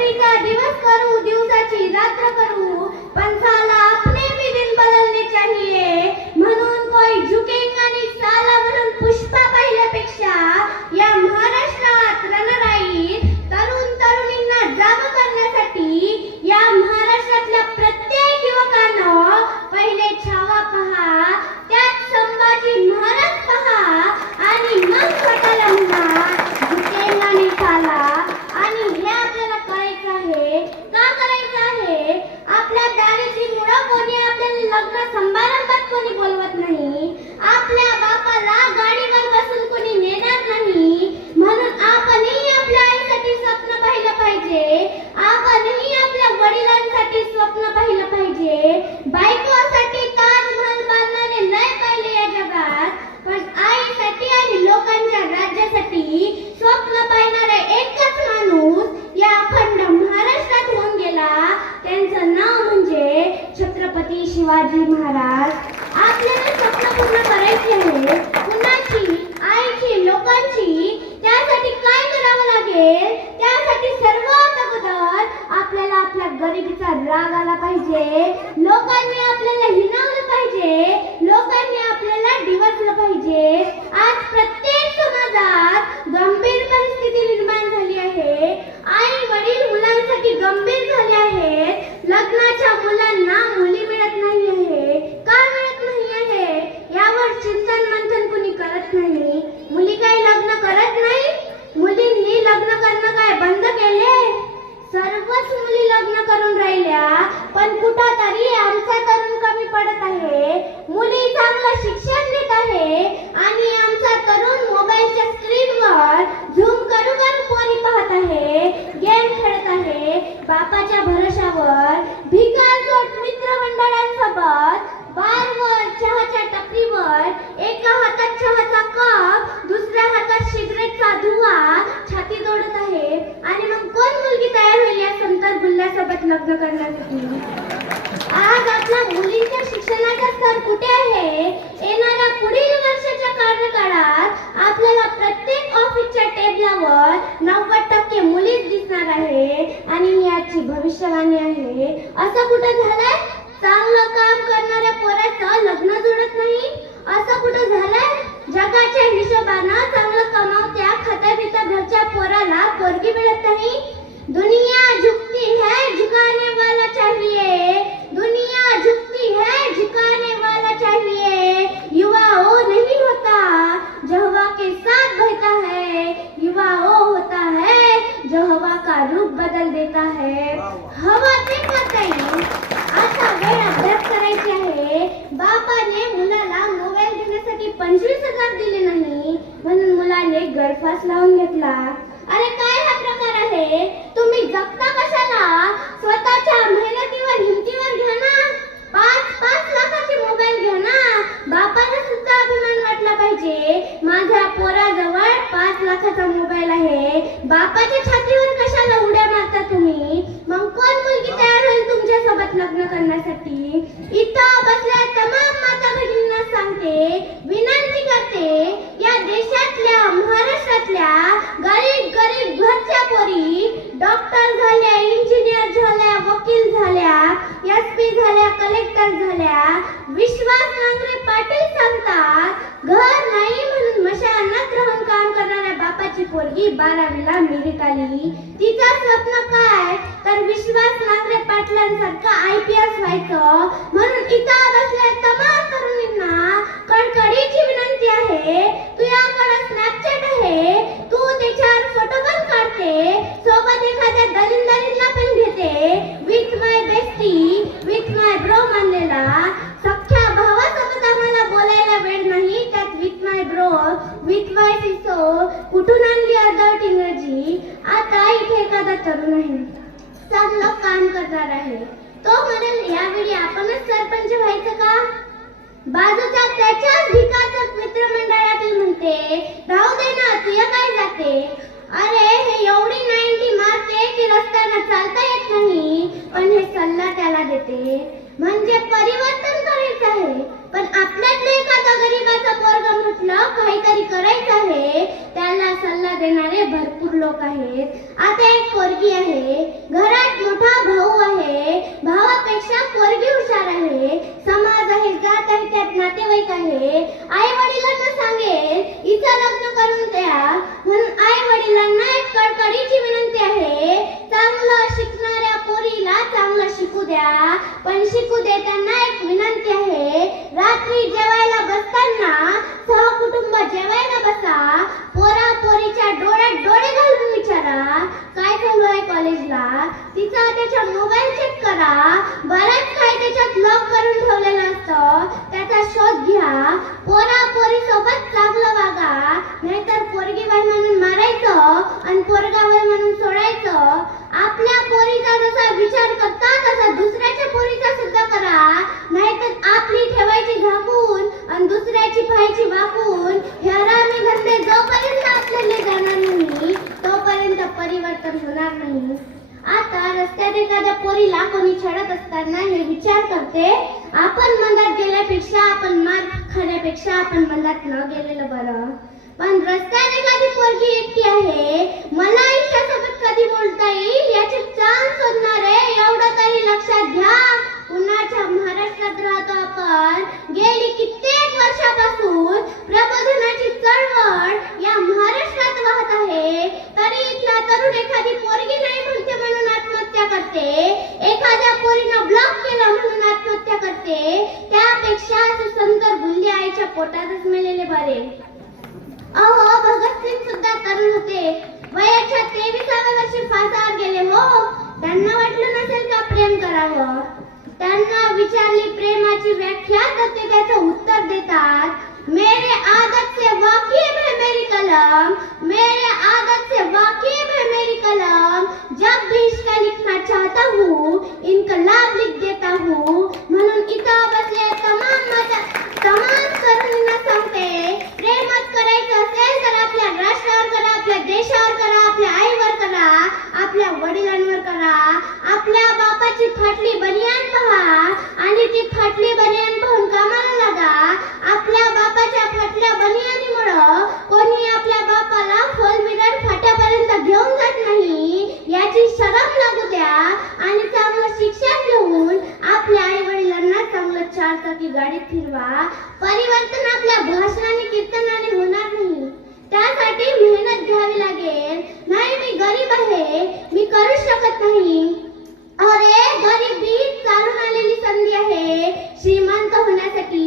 रात्रीचा दिवस करू, दिवसाची रात्र करू, पण साला अपने भी दिन बदलने चाहिए. म्हणून कोई झुकेगा नहीं साला, म्हणून पुष्पा पाहिल्यापेक्षा या महाराष्ट्रात रणराईत तरुण तरुणींना जाग करण्यासाठी या महाराष्ट्रातल्या प्रत्येक युवकांनो पहिले छावा पहा, त्यात संभाजी महाराज पहा आणि मग स्वतःला म्हणा झुकेगा नहीं साला. आणि हे आपल्याला करायचं आहे. का करायचं आहे? आपल्या दारीची मुळं कोणी आपल्याला लग्न समारंभात कोणी बोलवत नाही, आपल्या बापाला गाडीवर बसून कोणी नेणार नाही. म्हणून आपणही आपल्या आईसाठी स्वप्न पाहिलं पाहिजे, आपणही आपल्या वडिलांसाठी स्वप्न पाहिलं पाहिजे. बायकोसाठी ताजमहल बांधणारे लय पाहिले या जगात, पण आईसाठी आणि लोकांच्या राज्यासाठी स्वप्न पाहणारा एकच माणूस या अखंड महाराष्ट्रात होऊन गेला. त्यांचं नाव म्हणजे छत्रपती शिवाजी महाराज. आपल्याला स्वप्न पूर्ण करायची आहे. कुणाची? आईची, लोकांची. त्यासाठी काय करावं लागेल? त्यासाठी सर्वात अगोदर आपल्याला आपल्या गरिबीचा राग आला पाहिजे. लोकांनी आपल्याला हिणवलं पाहिजे, लोकांनी आपल्याला डिवचलं पाहिजे. आज प्रत्येक समाजात गंभीर परिस्थिती निर्माण झाली आहे. आई वडील मुलांसाठी गंभीर झाले आहेत. लग्नाच्या मुलांना मुली मिळत नाही आहे. का मिळत नाही आहे यावर चिंतन मंथन कुणी करत नाही. मुली काही लग्न करत नाही. मुलींनी लग्न करणं काय बंद केले? सर्वच मुली लग्न करून राहिल्या, पण कुठंतरी आमचा तरुण कमी पडत आहे. मुली चांगलं शिक्षण घेत आहे आणि आमचा तरुण मोबाईलच्या स्क्रीनवर झूम करू करू पोरी पाहत आहे, गेम खेळत आहे. बापाच्या भरोशावर भिकारचोट मित्रमंडळांसोबत बारवर, चहाच्या टपरीवर एका हातात चहाचा कप, दुसऱ्या हातात सिगरेटचा धुवा छाती जोडत आहे. आणि मग कोण मुलगी तयार होईल या संतर गुल्ल्यासोबत लग्न करण्यासाठी? आज आपल्या मुलींच्या शिक्षणाचा स्तर कुठे आहे? येणाऱ्या पुढील वर्षाच्या कार्यकाळात आपल्याला प्रत्येक ऑफिसच्या टेबलावर 90% मुलीच दिसणार आहे. आणि ही आजची भविष्यवाणी आहे. असं कुठं झालंय? चांगलं काम करणाऱ्या पोराचं लग्न जुळत नाही. असं कुठं झालंय? जगाच्या हिशोबानं चांगलं कमावत्या खाता घरच्या पोराला पोरगी मिळत नाही. दुनिया झुकती है झुकाने वाला चाहिए, दुनिया झुकती है झुकाने वाला चाहिए. युवा वो नहीं होता जो हवा के साथ बहता है, युवा वो होता है जो हवा का रूप बदल देता है. हवा देखत नाही. असा वेळ अभ्यास करायची आहे. बापाने मुलाला मोबाईल घेण्यासाठी 25,000 दिले नाही, म्हणून मुलाने गळफास लावून घेतला. अरे काय हा प्रकार आहे? तुम्ही जगता कशाला? स्वतःच्या मेहनतीवर हिमतीवर घ्या ना. 5-5 लाखाचे मोबाईल घ्या ना. बापाला सुद्धा अभिमान वाटला पाहिजे, माझ्या पोराजवळ 5 लाखाचा मोबाईल आहे. बापाच्या छातीवर कशाला उड्या मारता तुम्ही? मग कोण मुलगी तयार होईल तुमच्या सोबत लग्न करण्यासाठी? इथं बसल्या तमाम माता भगिनींना सांगते, विनंती करते, या देशातल्या महाराष्ट्रातल्या गरीब गरीब घरच्या पोरी डॉक्टर झाल्या, इंजिनियर झाल्या, वकील झाल्या, SP झाल्या, कलेक्टर झाल्या. विश्वास नांगरे पाटील सांगतात, घर नाही म्हणून मशानात राहून काम करणाऱ्या बापाची पोरगी 12वीला मेरिट आली. तिचा स्वप्न काय? तर विश्वास नांगरे पाटलांसारखं IPS व्हायचं. म्हणून इथं बसल्या तमाम तरुणींना कडकडीची विनंती आहे, तुझ्याकडे स्नॅपचॅट आहे, तू त्याच्यावर फोटो पण काढते, सोबत एखाद्या दलिंदरीला पण घेते, with my bestie, with my bro म्हणलेला. सख्या भावासोबत आम्हाला बोलायला वेळ नाही, त्यात with my bro, with my सिसो कुठून आणली अर्धवट इंग्रजी? आता इथे एखादा तरुण आहे, चांगलं काम करणार आहे, तो म्हणेल यावेळी आपणच सरपंच व्हायचं का? बाजूच्या त्याच्याच भिकाचक मित्रमंडळातील म्हणते, राहू दे ना, तुझ्या काय जाते? अरे हे एवढी 90 मारते की रस्त्यानं चालता येत नाही, पण हे सल्ला त्याला देते. म्हणजे परिवर्तन करायचं आहे, पण आपल्यातलं एखादा गरीबाचा पोरगा म्हटलं काहीतरी करायचं आहे, त्याला सल्ला देणारे भरपूर लोक आहेत. आता एक पोरगी आहे, घरात मोठा भाऊ आहे, भावापेक्षा पोरगी हुशार आहे, समाज आहे, जात आहे, त्यात नातेवाईक आहे. आई वडिलांना सांगेल हिचं लग्न करून द्या म्हणून आई वडिलांना एक कडकडीची विनंती आहे, चांगलं शिकणाऱ्या पोरीला चांगलं शिकू द्या, पण शिकू देताना एक विनंती आहे, रात्री जेवायला बसताना सहकुटुंब जेवायला बसा, पोरा पोरीच्या डोळ्यात डोळे घालून विचारा काय चालू आहे कॉलेजला, तिचा त्याच्या मोबाईल चेक करा, बराच काय त्याच्यात लॉक करून ठेवलेलं असतं, त्याचा शोध घ्या, पोरा पोरी सोबत चांगलं वागा, नाहीतर पोरगी बाई म्हणून मारायचं आणि पोरगा बाई म्हणून सोडायचं. आपल्या पोरीचा जसा विचार करता तसा दुसऱ्याच्या पोरीचा सुद्धा करा, नाहीतर आपली ठेवायची झाकून आणि दुसऱ्याची पाहायची वाकून. हे हरामी धंदे जोपर्यंत आपल्याला जाणार नाही तोपर्यंत परिवर्तन होणार नाही. आता रस्त्यात एखाद्या पोरीला कोणी छळत असताना हे विचार करते, आपण मंदात गेल्यापेक्षा, आपण मार खाण्यापेक्षा आपण मंदात न गेलेलं बरं. पण रस्त्यात एखादी पोरगी एकटी आहे, मला हिच्यासोबत कधी बोलता येईल याचे चान्स शोधणारे, एवढं तरी लक्षात घ्या. पुण्याच्या महाराष्ट्रात राहतो आपण, गेली कित्येक वर्षापासून प्रबोधनाची चळवळ या महाराष्ट्रात वाहत आहे, तरी इथला तरुण एखादी पोरगी नाही म्हणते म्हणून आत्महत्या करते, एखाद्या पोरीनं ब्लॉक केलं म्हणून आत्महत्या करते, त्यापेक्षा असे संत बुंदी आईच्या पोटातच मेलेले बरे. अहो, भगतसिंग सुद्धा तरुण होते, वयाच्या 23व्या वर्षी फासावर गेले. हो, त्यांना वाटलं नसेल का प्रेम करावं. त्यांना विचारली प्रेमाची व्याख्या तर ते त्याचं उत्तर देतात, मेरे आदत से वाकिफ है मेरी कलम, मेरे आदत से वाकिफ है मेरी कलम, जब भी इसका लिखना चाहता हूँ इनकलाब लिख देता हूँ. म्हणून इथं बसले तमाम तरुणींना सांगते, प्रेमच करायचं असेल तर आपल्या राष्ट्रावर करा, आपल्या देशावर करा, आपल्या आईवर करा, आपल्या वडिलांवर करा. आपल्या बापाची फाटली बनियान पहा आणि ती फाटली बनियान पाहून कामाला लागा. आपल्या बापाच्या फाटल्या बनियानीमुळं कोणी आपल्या बापाला फोर व्हीलर फाट्यापर्यंत घेऊन जात नाही याची शरम लागू द्या आणि चांगलं शिक्षण घेऊन आपल्या आई वडिलांना चांगलं 4 चाकी गाडीत फिरवा. परिवर्तन आपल्या भाषणाने कीर्तनाने होणार नाही, त्यासाठी मेहनत घ्यावी लागेल. नाही, मी गरीब आहे, मी करू शकत नाही. अरे, गरिबी चालून आलेली संधी आहे श्रीमंत होण्यासाठी.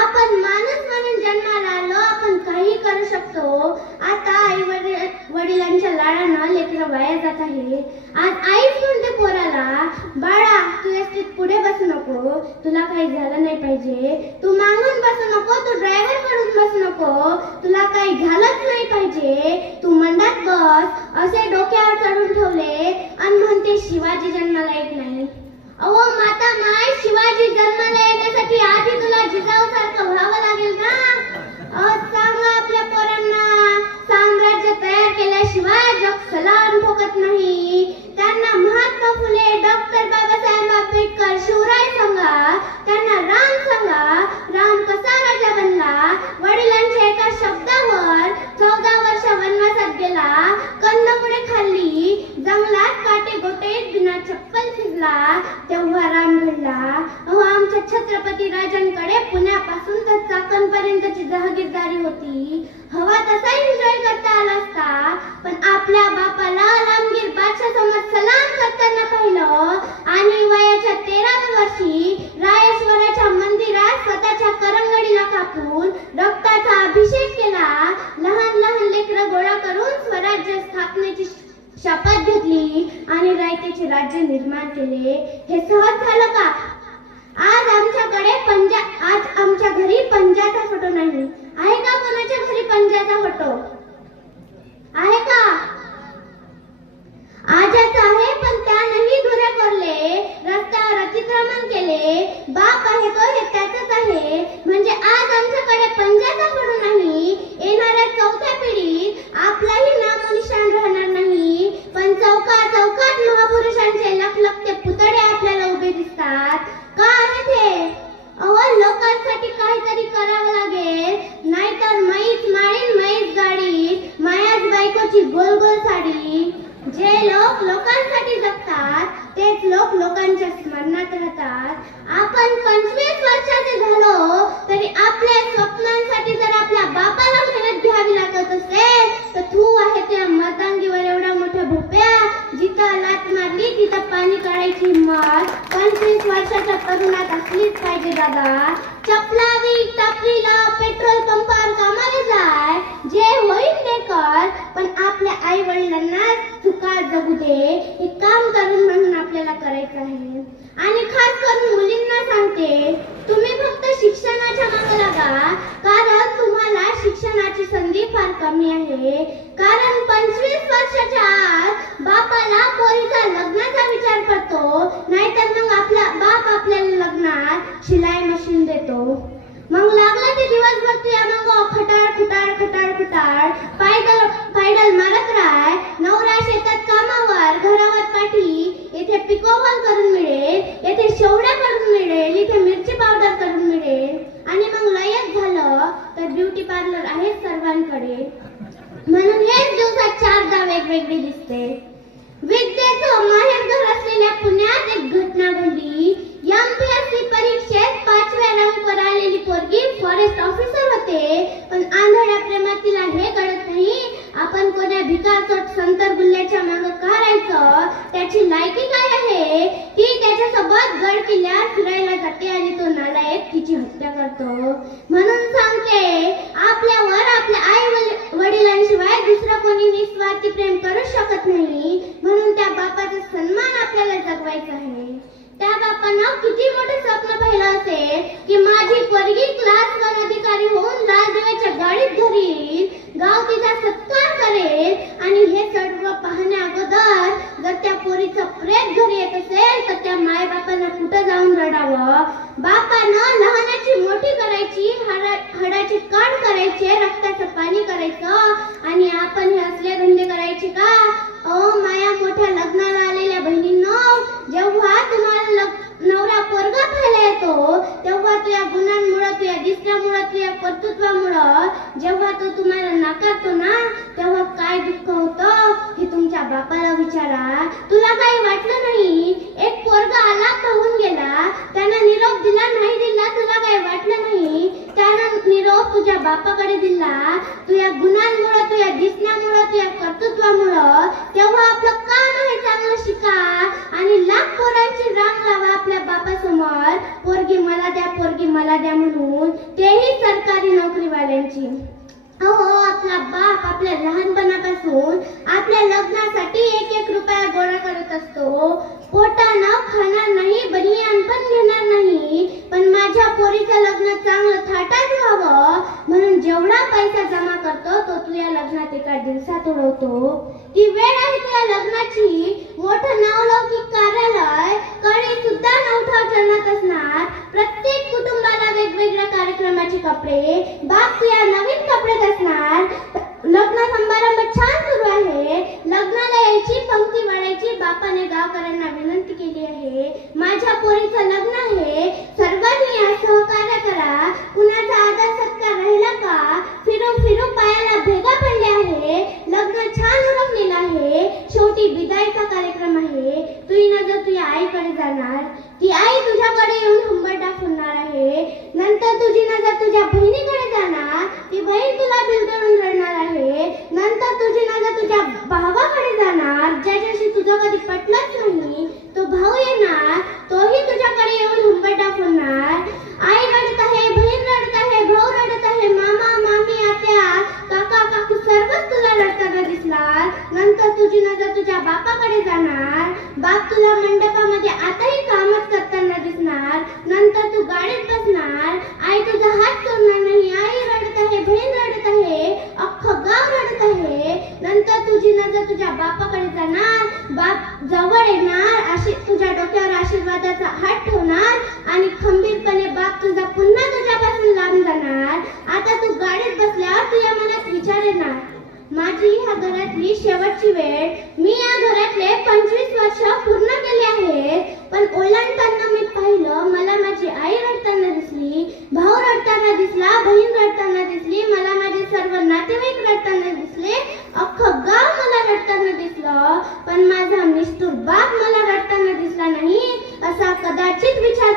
आपण माणूस म्हणून जन्माला आलो, आपण काही करू शकतो. आता आई वडिलांच्या लाडानं लेकरं वाया जात आहे. आज आईच म्हणते पोराला, बाळा तू एसटीत पुढे बसू नको, तुला काही झालं नाही पाहिजे, तू मागून बसू नको, तू ड्रायव्हर कडून बसू नको, तुला काही झालंच नाही पाहिजे, तू मंदात बस, असे डोक्यावर चढून ठेवले आणि म्हणते शिवाजी जन्माला येत नाही. अहो माता माय, शिवाजी जन्माला येण्यासाठी आधी तुला जिजाऊ सारखं व्हावं लागेल ना. सांगा आपल्या पोरांना, साम्राज्य तयार केल्याशिवाय जग सलाम ठोकत नाही. त्यांना महात्मा फुले, डॉक्टर बाबासाहेब आंबेडकर, शिवराय सांगा, त्यांना राम सांगा, राम कसा राजा बनला, वडिलांच्या एका शब्दावर 14 वर्ष वनवासात गेला, कंदमुळे खाल्ली, जंगलात काटे गोटे बिना चप्पल फिरला, तेव्हा राम घडला. अहो, आमच्या छत्रपती राजांकडे पुण्यापासून तर चाकणपर्यंतची जहागीरदारी होती, हवा तसा एन्जॉय करता आला असता. पण आपल्या बापाला आलमगीर बादशाह समोर सलाम करताना पाहिलं आणि वयाच्या 13व्या वर्षी रायेश्वराच्या मंदिरात स्वतःच्या करंगडीला कापून रक्ताचा अभिषेक केला. लहान लहान लेकरं गोळा करून स्वराज्य स्थापनेची शपथ घेतली आणि रायतेचे राज्य निर्माण केले. हे सहज झालं का? आज आमच्या घरी पंजाचा फोटो नाही आहे का? कोणाच्या घरी पंजाचा फोटो आहे का? आजच आहे, पण त्यानंही धुरे कोरले, रस्त्यावर अतिक्रमण केले. बाप आहे तो हे त्याचंच आहे, म्हणजे आज आमच्याकडे पंजाचा फोटो नाही. येणाऱ्या 4थ्या पिढीत आपलाही नामोनिशाण राहणार नाही. पण चौकात महापुरुषांचे लखलखते पुतळे आपल्याला उभे दिसतात. का आहे ते? अहो, लोकांसाठी काय गोल गोल साडी. जे लोक लोकांसाठी जगतात तेच लोक लोकांच्या स्मरणात राहतात. आपण 25 वर्षाचे झालो तरी आपल्या स्वप्नांसाठी जर आपल्या बापाला मेहनत घ्यावी लागत असेल तर तू आहे त्या मर्दांगीवर एवढा मोठा भोप्या. जिथं लात मारली तिथं पाणी काढायची हिंमत 25 वर्षाच्या तरुणात असलीच पाहिजे दादा. चपलावी टपरीला पेट्रोल पंपावर कामाला जाय, जे होईल ते कर, पण आपल्या आई वडिलांना चुका जगू दे. हे काम करून म्हणून आपल्याला करायचं आहे. आणि खास करून मुलींना सांगते, तुम्ही फक्त शिक्षणाच्या मागे लागा, कारण तुम्हाला शिक्षणाची संधी फार कमी आहे. कारण 25 वर्षाच्या आत बापाला पोरीचा लग्नाचा विचार करतो, नाहीतर मग आपला बाप आपल्याला लग्नात शिलाई मशीन देतो. मग लागला ते दिवसभर तुया मग खटाळ खटाळ खटाळ खटाळ पायडल मारत राय. नवरा शेतात कामावर, घरावर पाठी, येथे पिकोफॉल करून मिळेल, येथे शेवड्या करून मिळेल, इथे मिरची पावडर करून मिळेल. आणि मग लयच झालं तर ब्युटी पार्लर आहे सर्वांकडे. म्हणून हेच दिवसात 4दा वेगवेगळी दिसते. विद्येचं माहेरघर असलेल्या पुण्यात एक घटना घडली. MPSC परीक्षेत 5व्या रँकवर आलेली पोरगी फॉरेस्ट ऑफिसर होते, पण आंधळ्या प्रेमात तिला हे कळत नाही आपण कोण्या भिकारचोट संतर गुल्ल्याच्या मागे का राहायचं, त्याची लायकी काय आहे. ती त्याच्यासोबत गड किल्ल्यावर फिरायला जाते आणि तो नालायक तिची हत्या करतो. म्हणून सांगते, आपल्यावर आपल्या आई वडिलांशिवाय दुसरं कोणी निस्वार्थी प्रेम करू शकत नाही. म्हणून त्या बापाचा सन्मान आपल्याला जगवायचा आहे. त्या बापानं किती मोठे स्वप्न पाहिलं असेल की माझी पोरगी क्लास 1 अधिकारी होऊन लाल दिव्याच्या गाडीत घरी येईल, गाव तिचा सत्कार करेल. आणि हे सर्व पाहण्या अगोदर जर त्या पोरीचं प्रेत घरी येत असेल तर त्या माय बापानं कुठं जाऊन रडावं. बापानं लहानाची मोठी करायची, हाडाची काढ करायचे, रक्ताचं पाणी करायचं, आणि आपण हे असले धंदे करायचे का. माया मोठ्या लग्नाला आलेल्या बहिणींनो, जेव्हा तुम्हाला नवरा पोरगा पाहायला येतो तेव्हा तुझ्या गुणांमुळे, तुझ्या दिसण्यामुळे, तुझ्या कर्तृत्वामुळे जेव्हा तो तुम्हाला नाकारतो ना, तेव्हा काय दुःख होतं हे तुमच्या बापाला विचारा. तुला काही वाटलं नाही, एक पोरगा आला, पाहून गेला, त्यानं निरोप दिला नाही दिला, तुला काही वाटलं नाही, त्यानं निरोप तुझ्या बापाकडे दिला. तुझ्या गुणांमुळे, तुझ्या दिसण्यामुळे, तुझ्या कर्तृत्वामुळे. तेव्हा आपलं काम आहे चांगलं शिका आणि लाख पोरांची रांग लावा आपल्या बापासमोर, पोरगी मला द्या, पोरगी मला द्या म्हणून, तेही सरकारी नोकरीवाल्यांची. अहो, आपला बाप आपल्या लहानपणापासून आपल्या लग्नासाठी 1-1 रुपया गोळा करत असतो. पोटानं खाणार नाही, बनियान पण घेणार नाही, पण माझ्या पोरीचं लग्न चांगलं थाटात व्हावं म्हणून जेवढा पैसा जमा करतो तो तुझ्या लग्नात एका दिवसात उडवतो. ती वेळ आहे तुझ्या लग्नाची. मोठं नावलौकिक कार्यालय, कडी सुद्धा नवठाव चढत असणार. प्रत्येक कुटुंबाला वेगवेगळ्या कार्यक्रमाचे कपडे, बाप तुझ्या नवीन कपड्यात असणार. लग्न समारंभ छान सुरू आहे. लग्नाला यायची, पंक्ती वाढायची. बापाने गावकऱ्यांना विनंती केली आहे, माझ्या पोरीचं लग्न आहे, सर्वांनी या सहकार्य करा. कुणाचा आदर सत्कार राहिला का. फिरू फिरू पायाला भेगा पडले आहे. लग्न छान उरकलेलं आहे. शेवटी विदाईचा कार्यक्रम आहे. तुझी नजर तुझ्या आईकडे जाणार. ती आई तुझ्याकडे येऊन हुंबरडा फुलणार आहे. नंतर तुझी नजर तुझ्या बहिणीकडे जाणार. ती बहीण तुला बिलगळून रडणार आहे. नंतर तुझी नजर तुझ्या भावाकडे जाणार, ज्याच्याशी तुझं कधी पटलंच नाही. तो भाऊ येणार, तोही तुझ्याकडे येऊन हुंबरडा फुलणार. आई रडत आहे, बहीण रडत आहे, भाऊ रडत आहे, मामा मामी आत्या काका काकू सर्वच तुला रडताना दिसणार. नंतर तुझी नजर तुझ्या बापाकडे जाणार. बाप तुला मंडपामध्ये आताही कामच करताना दिसणार. नंतर तू गाडीत बसणार. आई तुझा हात सोडणार नाही. आई रडत आहे, बहीण रडत आहे, अख्खं गाव रडत आहे. नंतर तुझी नजर तुझ्या बापाकडे जाणार. बाप जवळ येणार, तुझ्या डोक्यावर आशीर्वादाचा हात ठेवणार आणि खंबीरपणे बाप तुझा पुन्हा तुझ्यापासून लांब जाणार. आता तू गाडीत बसल्यावर तुझ्या मनात विचार येणार, माझी ह्या घरातली शेवटची वेळ. मी या घरातले 25 वर्ष पूर्ण केली आहेत, पण ओलांडताना मी पाहिलं, मला माझी आई रडताना दिसली, भाऊ रडताना दिसला, बहीण रडताना दिसली, मला माझे सर्व नातेवाईक रडताना दिसले, अख्खं गाव मला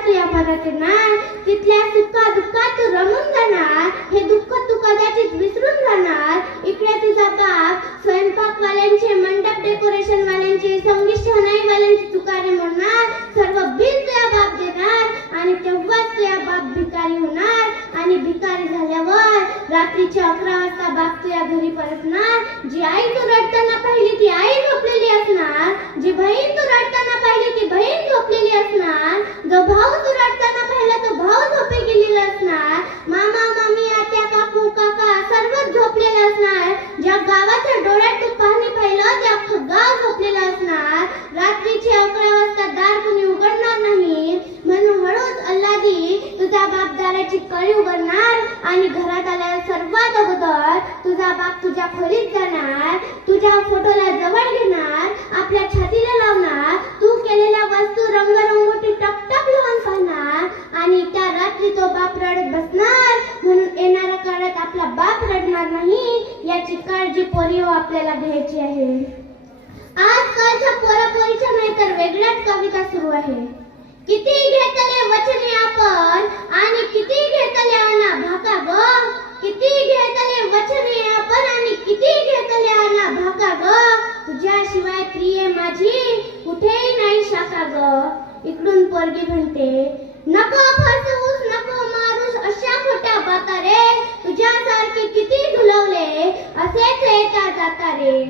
तू या पदाचे नार, तिथल्या सुखा दुःखात तू रमून जाणार, हे दुःख तू कदाचित विसरून जाणार. इकडे तुझा बाप स्वयंपाकवाल्यांचे, मंडप डेकोरेशन वाल्यांचे, संगीत शहनाई वाल्यांचे तुकारे म्हणणार, सर्व बिल तुझ्या बाप देणार आणि तेव्हाच तुझ्या बाप भिकारी होणार. आणि भिकारी झाल्यावर रात्रीच्या 11 वाजता बाप तुझ्या घरी परतणार. जी आई तू रडताना पाहिली ती आई झोपलेली असणार, जी बहीण तू रडताना पाहिली ती बहीण झोपलेली असणार, जो भाऊ तू रडताना पाहिला तो भाऊ झोपे गेलेला असणार, मामा मामी आत्या काकू काका सर्वच झोपलेले असणार. ज्या गावाच्या डोळ्यात तू पाणी पाहिलं ते अख्खं गाव झोपलेलं असणार. रात्रीचे 11 वाजता दार कोणी उघडणार नाही, म्हणून हळूच अल्लादी तुझा बाप दाराची कळी उघडणार आणि घरात आल्यावर सर्वात अगोदर तुझा बाप तुझ्या खोलीत जाणार, तुझ्या फोटोला जवळ घेणार, आपल्या छातीला लावणार, तू केलेल्या वस्तू रंगरंगोटी टकटक लावून पाहणार आणि त्या रात्री तो बाप रडत बसणार. म्हणून येणाऱ्या काळात आपला बाप रडणार नाही याची काळजी पोरीओ आपल्याला घ्यायची आहे. आजकालच्या पोरापोरीच्या नाही तर वेगळ्याच कविता सुरू आहे. किती घेतले वचने आपण आणि किती घेतले आना भाका ग, किती घेतले वचने आपण आणि किती घेतले आना भाका ग, तुझ्याशिवाय प्रिय माझी कुठेही नाही शाखा ग. इकडून पोरगी म्हणते, नको फसवूस नको मारूस अशा खोट्या बाता रे, तुझ्यासारखे किती झुलवले असेच येता जाता रे.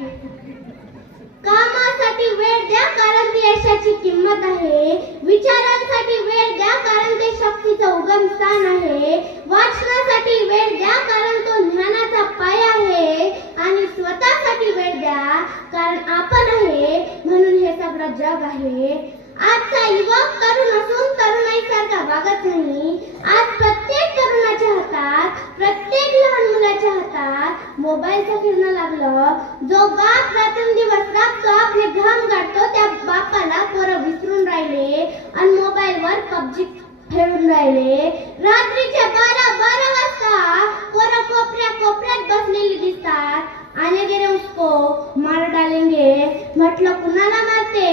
कामासाठी वेळ द्या कारण ती यशाची किंमत आहे, विचारांसाठी वेळ द्या कारण ते शक्तीचं उगम स्थान आहे, वाचनासाठी वेळ द्या कारण तो ज्ञानाचा पाया आहे आणि स्वतःसाठी वेळ द्या कारण आपण आहे म्हणून हे सगळं जग आहे. आजचा युवक तरुण असून तरुणाईसारखा वागत नाही. आज प्रत्येक तरुणाच्या हातात, प्रत्येक लहान मुलाच्या हातात मोबाईलचं फिरणं लागलं. जो बाप रात्रंदिवस राबतो, आपले घाम गाडतो, त्या बापाला पोरं विसरून राहिले आणि मोबाईलवर पबजी खेळून राहिले. रात्रीच्या 12 वाजता पोरं कोपऱ्यात बसलेली दिसतात. आने गेले उसको मार डालेंगे, म्हटलं कुणाला मारते,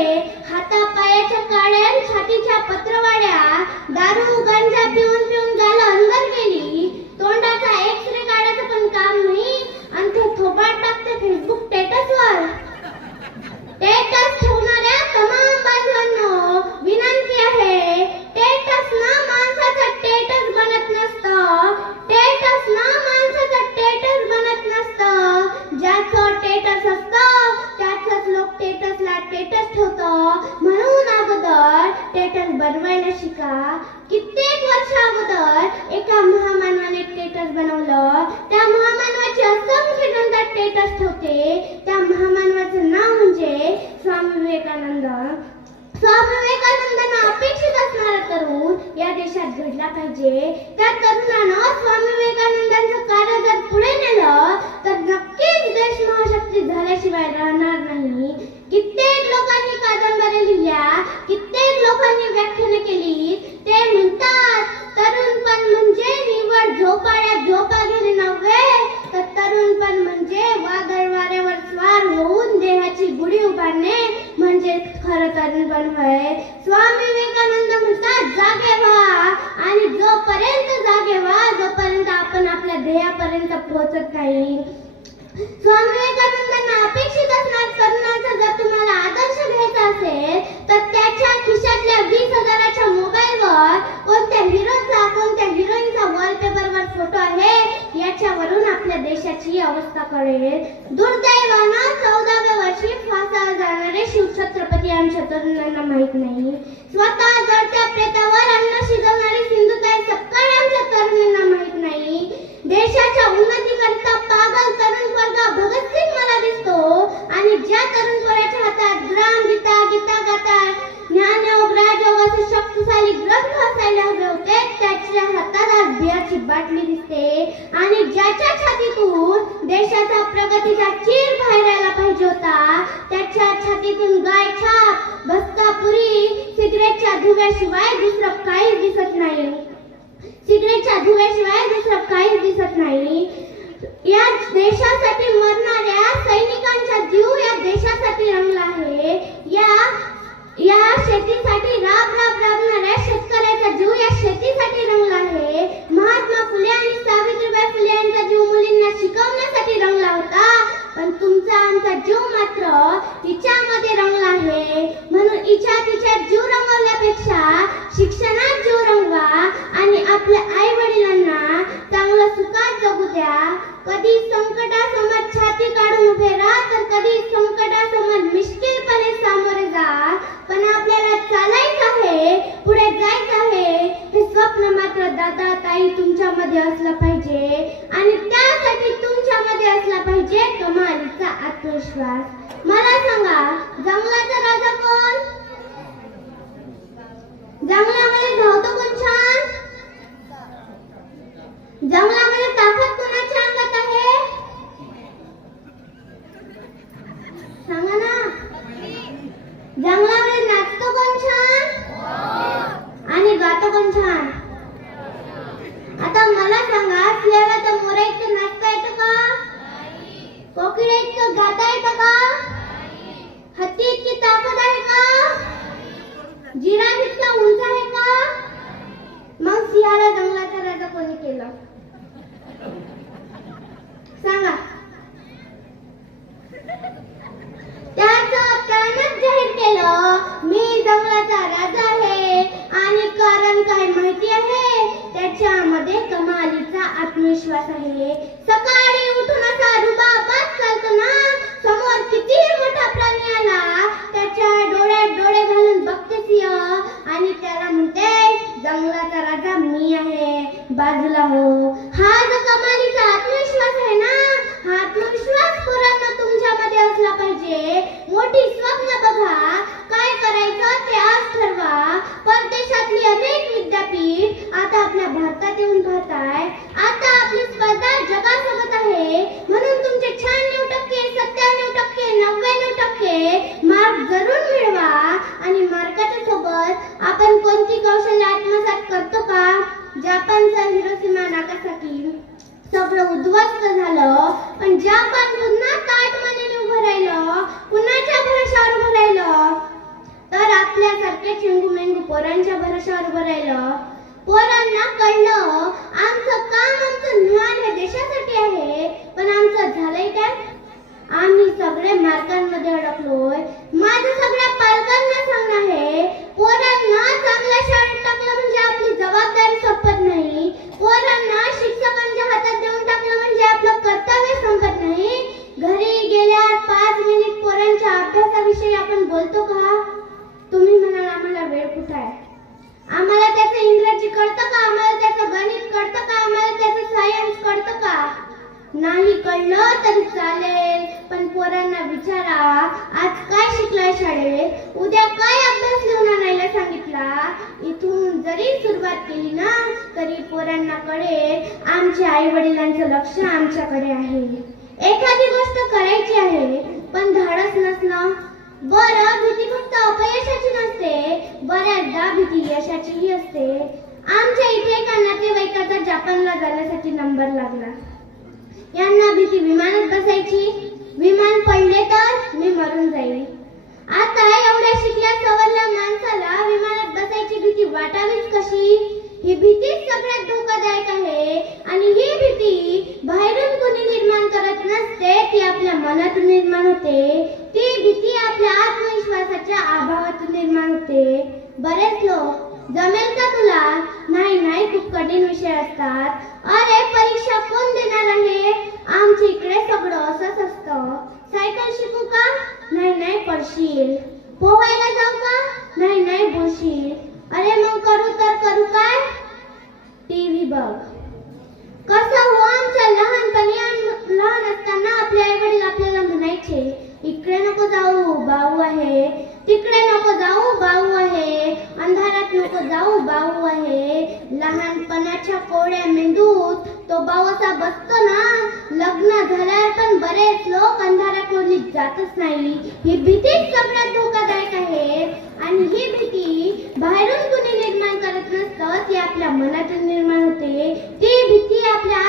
हाता पायाच्या काड्या, छातीच्या पत्रवाड्या, दारू गांजा पिऊन पिऊन गालं अंदर गेली, तोंडाचा एक्सरे काढायचं पण काम नाही आणि ते थोबाड टाकते फेसबुक स्टेटसवर. स्टेटस ठेवणाऱ्या तमाम बांधवांनो विनंती आहे, स्टेटस ना माणसाचं स्टेटस बनत नसतं, स्टेटस ना माणसाचं स्टेटस बनत नसतं. ज्याचं स्टेटस असतं त्याचंच लोक स्टेटसला स्टेटस ठेवतं. म्हणून अगोदर स्टेटस बनवायला शिका. कित्येक वर्ष अगोदर एका महामानवाने स्टेटस बनवलं. त्या महामानवाची असंख्य जनता स्टेटस ठेवते. त्या महामानवाचं नाव म्हणजे स्वामी विवेकानंद. स्वामी विवेकानंदांना अपेक्षित असणारा तरुण या देशात घडला पाहिजे. त्या तरुणानं स्वामी विवेकानंदांचं कार्य जर पुढे नेलं तर नक्कीच देश महाशक्ती झाल्याशिवाय राहणार नाही. कित्येक लोकांनी कादंबऱ्या लिहिल्या, कित्येक लोकांनी व्याख्याने केली. ते म्हणतात तरुणपण म्हणजे निवड झोपाळ्यात झोपा घेणे नव्हे, तर तरुणपण म्हणजे वादळवाऱ्यावर स्वार होऊन देहाची गुढी उभारणे म्हणजे खरं तरुणपण होय. स्वामी विवेकानंद म्हणतात जागे व्हा आणि जोपर्यंत जागे व्हा जोपर्यंत आपण आपल्या ध्येयापर्यंत पोहोचत नाही. स्वामी विवेकानंदांना अपेक्षित असणार तरुणाचा जर तुम्हाला आदर्श घ्यायचा असेल तर त्याच्या खिशातल्या 20,000च्या मोबाईलवर कोणत्या हिरोचा कोणत्या हिरोईनचा वॉलपेपरवर फोटो आहे याच्यावरून आपल्या देशाची अवस्था कळेल. दुर्दैवानं 14व्या वर्षी फासावर जाणारे शिवछत्रपती आमच्या तरुणांना माहित नाही. स्वतः जळत्या प्रेतावर अन्न शिजवणारी सिंधुताई सपकाळ आमच्या तरुणांना माहित नाही. देशाच्या उन्नतीकरिता पागल तरुण वर्ग भगतसिंग मला दिसतो आणि ज्या तरुण पोराच्या हातात ग्राम गीता गीता गाथा ज्ञानयोग राजयोग असे शक्तिशाली ग्रंथ असायला हवे होते त्याच्या हातात आज बिअरची बाटली दिसते. आणि ज्याच्या छातीतून देशाचा प्रगतीचा चीर बाहेर आला पाहिजे होता त्याच्या छातीतून गायछाप बस्तापुरी सिगरेटच्या धुव्याशिवाय दुसरं काहीच दिसत नाही. सिगरेटच्या धुव्याशिवाय दुसरं काहीच दिसत नाही. या देशासाठी मरणाऱ्या सैनिकांचा जीव या देशासाठी रंगला आहे. या शेतीसाठी राबणाऱ्या शेतकऱ्याचा जीव मात्र तिच्यामध्ये रंगला आहे. म्हणून तिच्या जीव रंगवल्यापेक्षा शिक्षणात जीव रंगवा आणि आपल्या आई वडिलांना चांगलं सुखात जगू द्या. कधी संकटासमोर छाती काढून उभे राहा तर कधी संकटासमोर मिश्किलपणे सामोरे जा. पण आपल्याला चालायचं आहे, पुढे जायचं आहे. हे स्वप्न मात्र दादा ताई तुमच्यामध्ये असलं पाहिजे आणि त्यासाठी तुमच्यामध्ये असला पाहिजे कमालीचा आत्मविश्वास. मला सांगा, जंगलाचा राजा कोण? जंगलामध्ये धावतो कोण छान? जंगलामध्ये ताकद कोणाच्या अंगात आहे? सांगा ना. जंगलामध्ये नाचतो कोण छान आणि गातो कोण छान? आता मला सांगा, आपल्याला तर मोरा इतकं नाचता येतं का? कोकिळा इतकं गाता येतं का? हत्ती इतकी ताकद आहे का? जिराफ इतका उंच आहे का? मग सिंहाला जंगलाचा राजा कोणी केलं? सांगा. त्यानंच जाहीर केलं, मी जंगलाचा राजा आहे. आणि कारण काय माहिती आहे? त्याच्यामध्ये कमालीचा आत्मविश्वास आहे. सकाळी उठून असा रुबाबात चालतो ना, समोर कितीही मोठा प्राणी आला त्याच्या डोळ्यात डोळे घालून बघते सिंह आणि त्याला म्हणते, जंगलाचा राजा मी आहे, बाजूला हो. हा जो कमालीचा आत्मविश्वास आहे ना, हा आत्मविश्वास पोरांना तुमच्यामध्ये असला पाहिजे. मोठी स्वप्न बघा, काय करायचं ते आज ठरवा. परदेशातली अनेक विद्यापीठ आता आपल्या भारतात येऊन पाहताय. आता आपली स्पर्धा जगासोबत आहे. म्हणून तुमचे 96%, 97%, 99% मार्क जरूर मिळवा. आणि मार्काच्या सोबत आपण कोणती कौशल्य आत्मसात करतो का? जपानचा हिरोशिमा नागासाकी सगळं उद्ध्वस्त झालं, पण जपान पुन्हा ताटमानेने उभं राहिलं. कुणाच्या भरोशावर उभं राहिलं? तर आपल्यासारख्या चेंगूमेंगू पोरांच्या भरोशावर उभं राहिलं. पोरांना कळलं, आमचं काम, आमचं ज्ञान हे देशासाठी आहे, पण आमचं झालंय काय? आम्ही सगळे मार्कांमध्ये अडकलोय. माझं सगळ्या पालकांना सांगणं आहे, पोरांना चांगल्या शाळेत टाकलं म्हणजे आपली जबाबदारी संपत नाही. पोरांना शिक्षकांच्या हातात देऊन टाकलं म्हणजे आपलं कर्तव्य संपत नाही. घरी गेल्यावर 5 मिनिट पोरांच्या अभ्यासाविषयी आपण बोलतो का? तुम्ही म्हणाल आम्हाला वेळ कुठे आहे? आम्हाला त्याचं इंग्रजी कळतं का? आम्हाला त्याचं गणित कळतं का? आम्हाला त्याचं सायन्स कळतं का? नाही कळलं तरी चालेल, पण पोरांना विचारा, आज काय शिकलाय शाळेत? उद्या काय अभ्यास लिहून आणायला सांगितला? इथून जरी सुरुवात केली ना, तरी पोरांना कळेल आमच्या आई वडिलांचं लक्ष आमच्याकडे आहे. एखादी गोष्ट करायची आहे पण धाडस नसणं. बरं, भीती फक्त अपयशाची नसते, बऱ्याचदा भीती यशाचीही असते. आमच्या इथे एका नातेवाईकाचा जपानला जाण्यासाठी नंबर लागला. यांना भीती विमानात बसायची. विमान पडले तर मी मरून जाईल. आता एवढ्या शिकल्या सवरल्या माणसाला विमानात बसायची भीती वाटावीच कशी? ही भीतीच सगळ्यात धोकादायक आहे. आणि ही भीती बाहेरून कोणी निर्माण करत नसते, ती आपल्या मनातून निर्माण होते. ती भीती आपल्या आत्मविश्वासाच्या अभावातून निर्माण होते. बरेच लोक, जमेल का तुला? नाही नाही, खूप कठीण विषय असतात. अरे, परीक्षा कोण देणार आहे? आमच्या इकडे सगळं असंच असतं. सायकल शिकू का? नाही नाही, पडशील. पोहायला जाऊ का? नाही नाही, बुडशील. अरे मग करू तर करू काय? टीव्ही बघ. कसं हो, आमच्या लहानपणी लहान असताना आपले आई वडील आपल्याला म्हणायचे, इकडे नको जाऊ, बाऊ आहे. तिकडे नको जाऊ, बाऊ आहे. अंधारात नको जाऊ, बाऊ आहे. लहानपणाच्या कोवड्या मेंदूत तो बाऊ असा बसतो ना. लग्न झाल्यावर पण बरेच लोक अंधारात खोलीत जातच नाही. ही भीतीच सगळ्यात धोकादायक आहे. आणि ही भीती बाहेरून कुणी निर्माण करत नसतं, ती आपल्या मनातून निर्माण होते. ती भीती आपल्या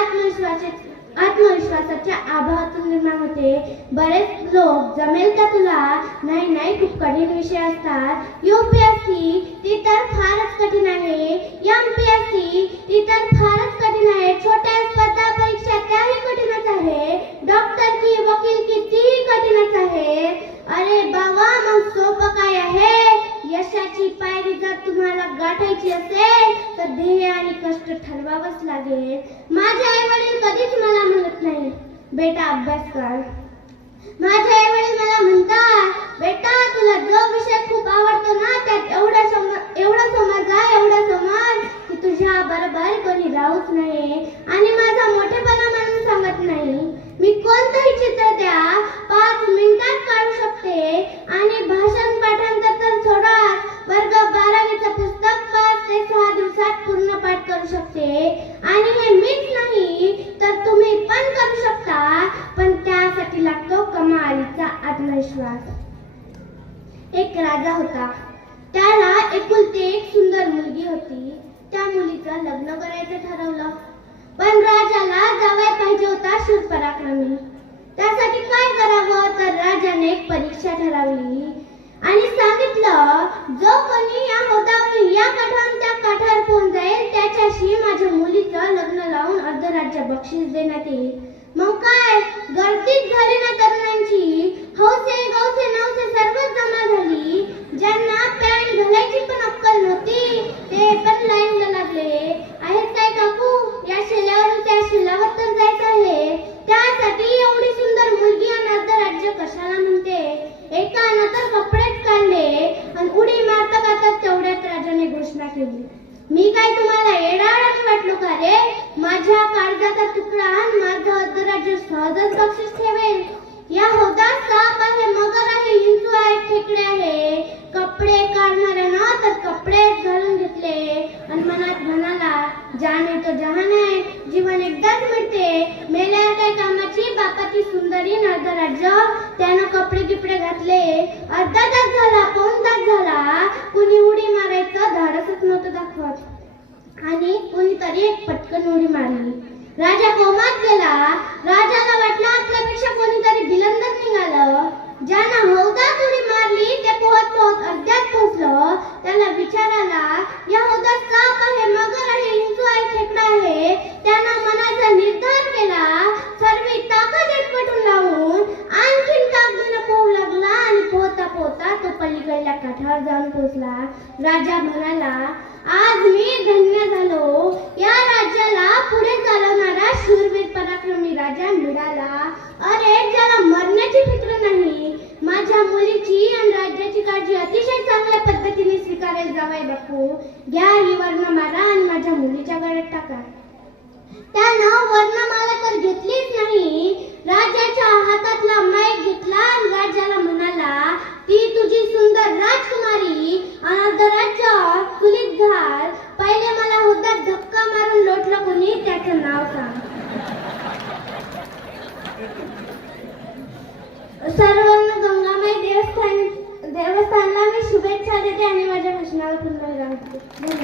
आत्मविश्वासाच्या अभावातून निर्माण होते. बरेच लोक जमेल का तुला, नाही नाही खूप कठीण विषय असतात. UPSC ती तर फारच कठीण आहे. MPSC ती तर फारच कठीण आहे. छोट्या स्पर्धा परीक्षा त्याही कठीणच आहे. डॉक्टर की वकील की तीही कठीणच आहे. अरे बाबा मग सोपं काय आहे. यशाची पायरी जर तुम्हाला गाठायची असेल तर ध्येय आणि कष्ट ठरवावंच लागेल. माझे आई वडील कधीच मला म्हणत नाही बेटा अभ्यास कर. माझे आई वडील मला म्हणतात बेटा तुला जो विषय खूप आवडतो ना त्यात एवढं समज की तुझ्या बरोबर कोणी राहूच नाही. आणि माझा मोठेपणा म्हणून सांगत नाही. मी कोणतंही चित्र द्या 5 मिनिटात काढू शकते आणि भाषण पाठांतर तर सोडाच. वर्ग 12वीचं पुस्तक 5 ते 6 दिवसात पूर्ण पाठ करू शकते. आणि हे मीच नाही तर तुम्ही पण करू शकता. पण त्यासाठी लागतो कमालीचा आत्मविश्वास. एक राजा होता. त्याला एकुलती एक सुंदर मुलगी होती. त्या मुलीचं लग्न करायचं ठरवलं. पण राजाला जावई पाहिजे होता शूरपराक्रमी. त्यासाठी काय करावं तर राजाने एक परीक्षा ठरवली आणि सांगितलं जो कोणी या हौदावरून या काठावरून त्या काठावर पोहोचून जाईल त्याच्याशी माझ्या मुलीचं लग्न लावून अर्धराज्य बक्षीस देण्यात येईल. मग काय गर्दीच झाली ना तरुणांची. हौसे गौसे नवसे सर्वच जमा झाली. ज्यांना पॅन्ट घालायची पण अक्कल नव्हती ते पण लाईनला लागले. आहेत काय काकू या शेल्यावरून त्या शेल्यावर तर जायचं आहे. त्यासाठी एवढी सुंदर मुलगी आणि अर्धराज्य कशाला म्हणते. एकानं तर कपडेच काढले आणि उडी मारता मारता तेवढ्यात राजाने घोषणा केली मी काय तुम्हाला येडाळाने वाटलो का रे. माझ्या काळजाचा तुकडा आणि माझं अर्धराज्य सहजच बक्षीस ठेवेल. या हौदात साप आहे, मगर आहे, हिंदू आहे, खेकडे आहे. कपडे काढणाऱ्यानं तर कपडेच घालून घेतले आणि मनात म्हणाला जाने तो जहान आहे. जीवन एकदाच मिळते. मेल्यावर काय कामाची बापाची सुंदरी अर्धराज्य. त्यानं कपडे गिपडे घातले. अर्धा तास झाला, पाऊण तास झाला. कुणी उडी मारायचं धाडसच नव्हतं दाखवत आणि कोणीतरी एक पटकन उडी मारली. राजा कोमात गेला. राजाला वाटलं आपल्यापेक्षा कोणीतरी भिलंदर निघालं. ज्यानं हौदात उडी मारली ते पोहत अर्ध्यात पोहोचलं. त्याला विचाराला या हौदात साप आहे, मगर आहे, हिंदू आहे, खेकडा आहे. त्यानं मनाचा निर्धार केला. सर्व ताकद एकवटून लावून आणखीन ताकदीनं पोहू लागला आणि पोहता पोहता तो पलीकडल्या काठावर जाऊन पोहोचला. राजा म्हणाला आज मी धन्य झालो. या राज्याला पुढे चालवणारा शूरवीर पराक्रमी राजा मिळाला. अरे ज्याला मरण्याची फिक्र नाही. माझ्या मुलीची आणि राज्याची काळजी अतिशय चांगल्या पद्धतीने स्वीकारेल जावई बापू. घ्या ही वर्णमाला आणि माझ्या मुलीच्या गळ्यात टाका. त्यानं वर्णमाला तर घेतलीच नाही. राजाच्या हातातला माईक घेतला आणि राजाला म्हणाला ती तुझी सुंदर राजकुमारी आणि अर्धराज्य कुलीत घाल. पहिले मला हौदात धक्का मारून लोटलं कोणी त्याचं नाव सांग. सर्वांना गंगामाई देवस्थानला मी शुभेच्छा देते आणि माझ्या भाषणाला पूर्ण विराम देते. धन्यवाद.